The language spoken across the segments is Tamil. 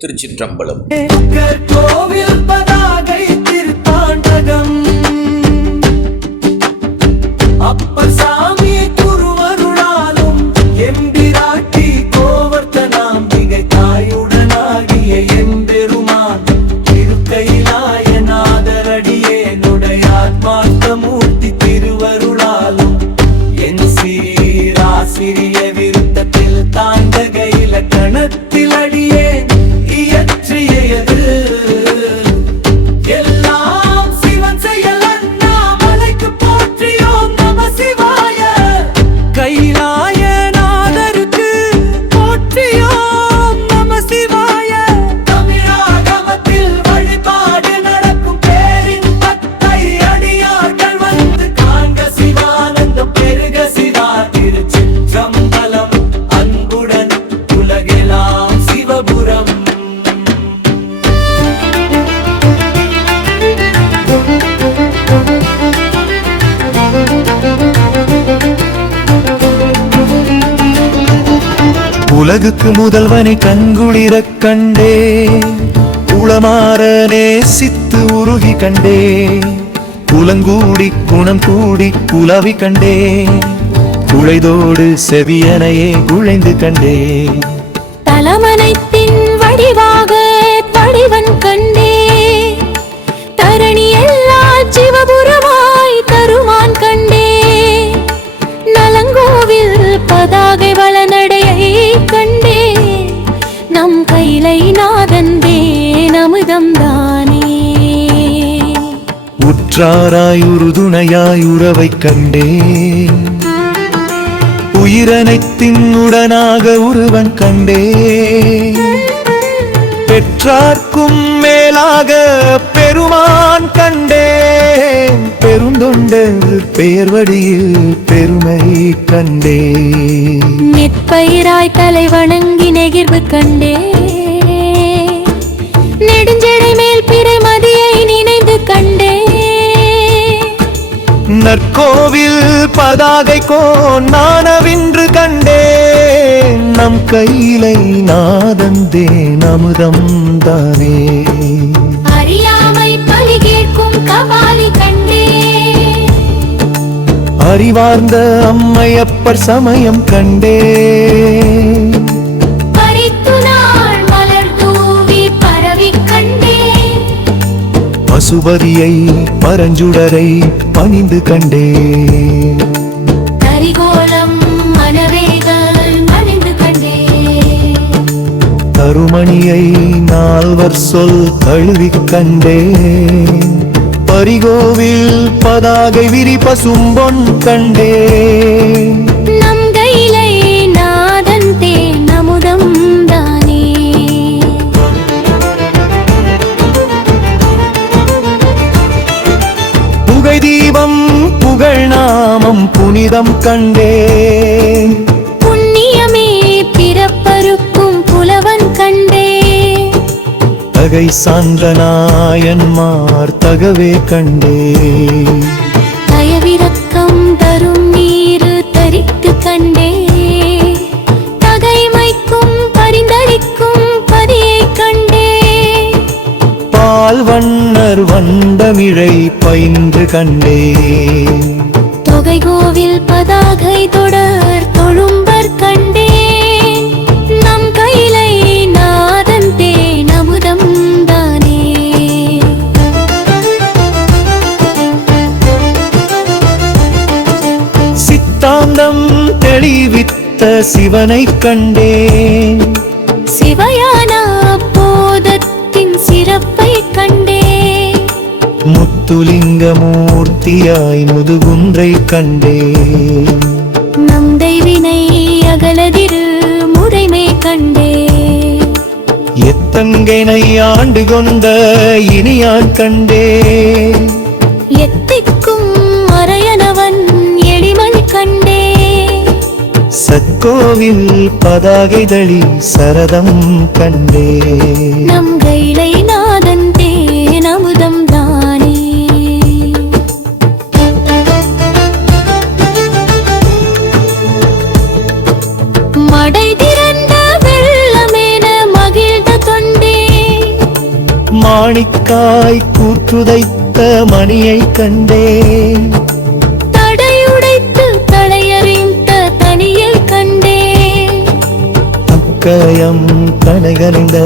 திருச்சிற்றம்பலம். கோவில் பதாகை திருத்தாண்டகம் அப்பர் சாமி குருவருளாலும் எம்பிராட்டி கோவர்த்தனாம்பிகை தாயுடனாகிய எம்பெருமான் திருக்கைலாயநாதரடியேனுடைய ஆத்மார்த்தமூர்த்தி திருவருளாலும் என் சீராசிரிய விருத்தத்தில் தாண்டக இலக்கணத்தில் அடியே இயற்றியது எல்லாம் சிவன் செயல் அண்ணாமலைக்கு போற்றியோம் நம சிவாய கைலாயநாதருக்கு போற்றியோம் நம சிவாய தமிழாகமத்தில் வழிபாடு நடக்கும் பேரின் பக்தை அடியார்கள் வந்து காண்க சிவானந்தம் பெருக சிவா திருச்சிற்றம்பலம் அன்புடன் உலகெல்லாம் சிவபுரம். உலகுக்கு முதல்வனை கண்குளிரக் கண்டே உளமாற நேசித்து உருகி கண்டே குலங்கூடி குணம் கூடி குலவி கண்டே குழைதோடு செவியனையே குழைந்து கண்டே தலமனைத்தின் வடிவாக வடிவன் கண்டே தரணி எல்லா சிவபுரமாய் தருமான் கண்டே நலங்கோவில் பதாகை வளநடையை கண்டே நம் கைலை நாதன்பே நமுதம் தானே உற்றாராய் உறுதுணையாய் உறவை கண்டே உயிரனைத்தின் உடனாக உருவன் கண்டே பெற்றார்க்கும் மேலாக பெருமான் கண்டே பெருந்தொண்டு பெயர்வடியில் பெருமை கண்டே நெற்பயிராய் தலை வணங்கி நெகிர்வு கண்டே நெடுஞ்செடை மேல் பிறை மதியை நினைந்து கண்டே நற்கோவில் பதாகை நானவின்று கண்டே நம் கையிலை நாதந்தே நமுதம் தானே அறியாமை பலி கேட்கும் கபாலி கண்டே அறிவார்ந்த அம்மையப்பர் சமயம் கண்டே பரித்து நாள் மலர் தூவி பரவி கண்டே பசுபதியை பரஞ்சுடரை பணிந்து கண்டே கரிகோலம் மனவேகள் மணிந்து கண்டே தருமணியை நால்வர் சொல் தழுவி கண்டே பரிகோவில் பதாகை விரி பசும்பொன் கண்டே நம் கைலை நாதன் தே நமுதம் தானே புகை தீபம் புகழ் நாமம் புனிதம் கண்டே புண்ணியமே பிறப்பருக்கும் புலவன் கண்டே தகை சான்ற நாயன்மார் தகவே கண்டே தயவிரக்கம் தரும் நீரு தரித்து கண்டே தகைமைக்கும் பரிந்தளிக்கும் பதியை கண்டே பால் வண்ணர் வண்டமிழை பயின்று கண்டே தொகை கோவில் பதாகை தொடர் தொழும்பர் கண்டே நம் கைலை நாதன் தே நமுதம் தானே சித்தாந்தம் தெளிவித்த சிவனை கண்டே சிவயான போதத்தின் சிறப்பை கண்டே முத்துலிங்க மூர்த்தியாய் முதுகுன்றை கண்டே நம் தெய்வினை அகலதிரு முறைமை கண்டே எத்தங்கனை ஆண்டு கொண்ட இனியான் கண்டே எத்திக்கும் மறையனவன் எளிமன் கண்டே சற்கோவில் பதாகை தளி சரதம் கண்டே நம் கைலை நாதன் தே நமுதம் தானே மடை திரண்ட வெள்ளமேன மகிழ்ந்த தொண்டே மாணிக்காய் கூற்றுதைத்த மணியை கண்டேன். தடையுடைத்து தலையறிந்த தனியை கண்டேன். அக்கயம் கணைகறிந்த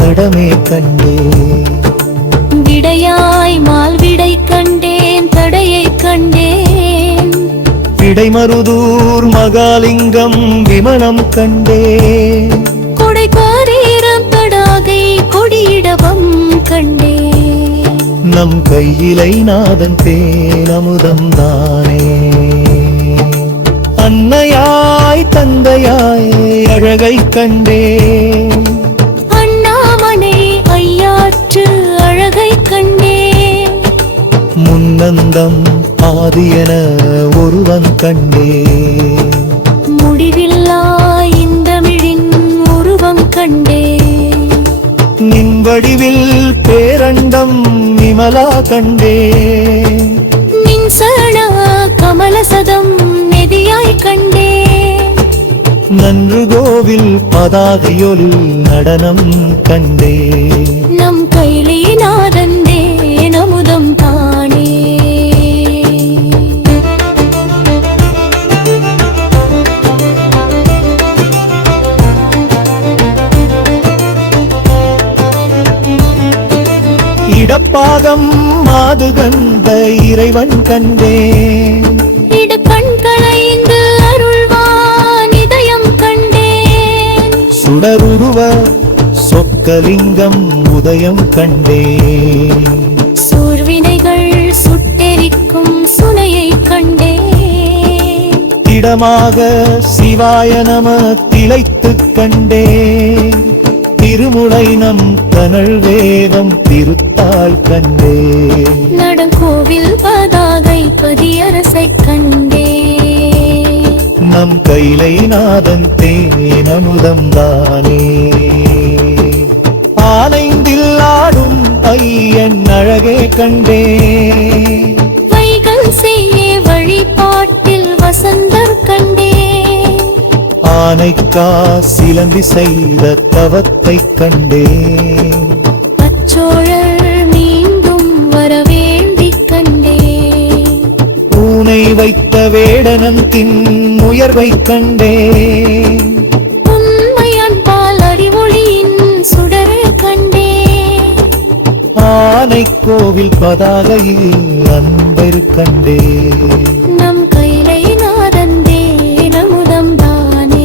தடமே கண்டேன். விடையாய் மால்விடை கண்டேன், தடையை கண்டேன். விடைமருதூர் மகாலிங்கம் விமலம் கண்டேன். கொடை காரீரம் தடாகை கொடியிடவம் கண்டேன். நம் கையிலை நாதன் தேனமுதம் தானே. அன்னையாய் தந்தையாய் அழகை கண்டேன். அண்ணாமனை ஐயாற்று அழகை கண்டேன். முன்னந்தம் ஆதியன ஒருவன் கண்டேன். முடிவில்லா இந்தமிழின் உருவம் கண்டேன். நின் வடிவில் பேரண்டம் விமலா கண்டேன். நின் சரண கமலசதம் நெதியாய் கண்டேன். நன்று கோவில் பதாகையொலில் நடனம் கண்டேன். நம் கையிலே நாதன் தேனமுதம் தானே. இடப்பாகம் மாது கண்ட இறைவன் கண்டேன். இடு கண்களைந்து அருள்வான் இதயம் கண்டேன். சுடருருவ சொக்கலிங்கம் உதயம் கண்டேன். சூர்வினைகள் சுட்டெரிக்கும் சுனையை கண்டேன். திடமாக சிவாய நம திளைத்து கண்டேன். திருமுலை நம் கனல் வேதம் திருத்தாள் கண்டேன். நடங்கோவில் பதாகை பதியரசை கண்டேன். நம் கைலை நாதன் தேனமுதம் தானே. ஆனைந்தில் ஆடும் ஐயன் அழகே கண்டேன். வைகள் செய்ய வழிபாட்டில் வசந்தர் கண்டேன். ஆனைக்கா சிலம்பி செய்த தவத்தை கண்டேன். அச்சோழர் மீண்டும் வரவேண்டி கண்டேன். பூனை வைத்த வேடனத்தின் உயர்வை கண்டேன். உண்மை அன்பால் அறிவொளியின் சுடர் கண்டேன். ஆனை கோவில் பதாகையில் அன்பர் கண்டேன். நம் கைலை நாதன் தேனமுதம் தானே.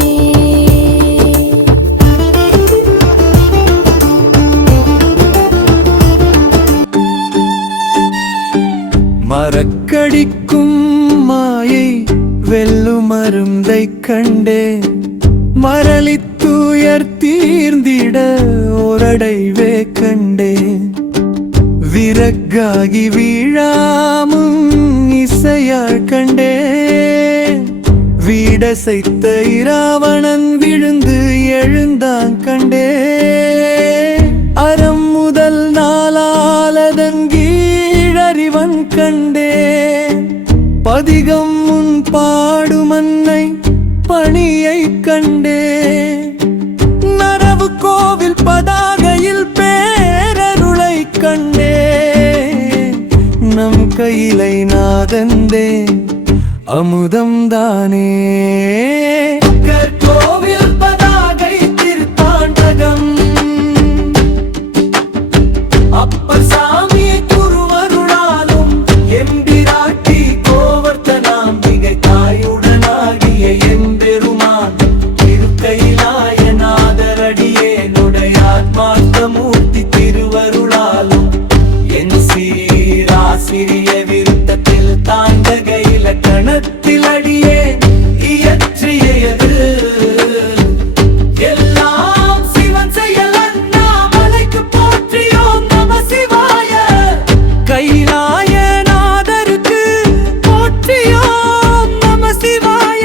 மரக்கடிக்கும் மாயை வெல்லும் மருந்தை கண்டேன். மரளித்துயர் தீர்ந்திட ஓரடைவே கண்டேன். விறகாகி வீழாமும் இசையாள் கண்டேன். வீடசைத்த இராவணன் விழுந்து எழுந்தான் கண்டேன். அறம் முதல் நாளாலதன் கீழறிவன் கண்டேன். பதிகம் முன் பாடுமன்னை பணியை கண்டேன். நரவு கோவில் பதாகையில் பேரருளை கண்டேன். நம் கையிலை நாதந்தே அமுதம் தானே. கற்கோவில் பதாகை திருத்தாண்டகம் அப்பர் சாமி குருவருளாலும் எம்பிராட்டி கோவர்த்தனாம்பிகை தாயுடனாகிய எம்பெருமான் திருக்கையிலாய நாதரடியேனுடைய ஆத்மார்த்த மூர்த்தி திருவருளாலும் என் சீராசிரிய விருத்தத்தில் தாண்டக இலக்கணத்தில் அடியே இயற்றியது எல்லாம் சிவன் செயல் அண்ணாமலைக்கு போற்றியோம் நம சிவாய. கைலாய நாதருக்கு போற்றியோம் நம சிவாய.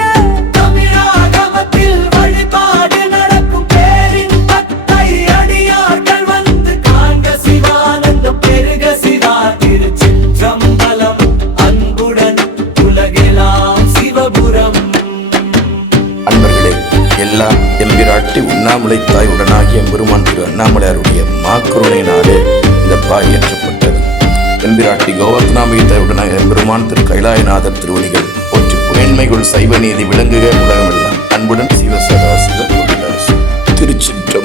தமிழாகமத்தில் வழிபாடு நடக்கும் பேரின்பத்தை அடியார்கள் வந்து காண்க. சிவானந்தம் பெருக சிவா திருச்சிற்றம்பலம் அன்புடன் உலகெல்லாம் சிவபுரம். அன்பர்களே, எல்லாம் எம்பிராட்டி உண்ணாமுலை தாய் உடனாகிய பெருமான் திரு அண்ணாமலையாருடைய மாக்கருணையினாலே இந்த சிறப்பாக இயற்றப்பட்டது. எம்பிராட்டி கோவர்தனாம்பிகையுடன் எம்பெருமான் திரு கைலாயநாதர் திருவடிகள் போற்றி மேன்மைகள் சைவ நீதி விளங்குக உலகமெல்லாம். அன்புடன் சிவசதாசிவ திருச்சிற்றம்பலம்.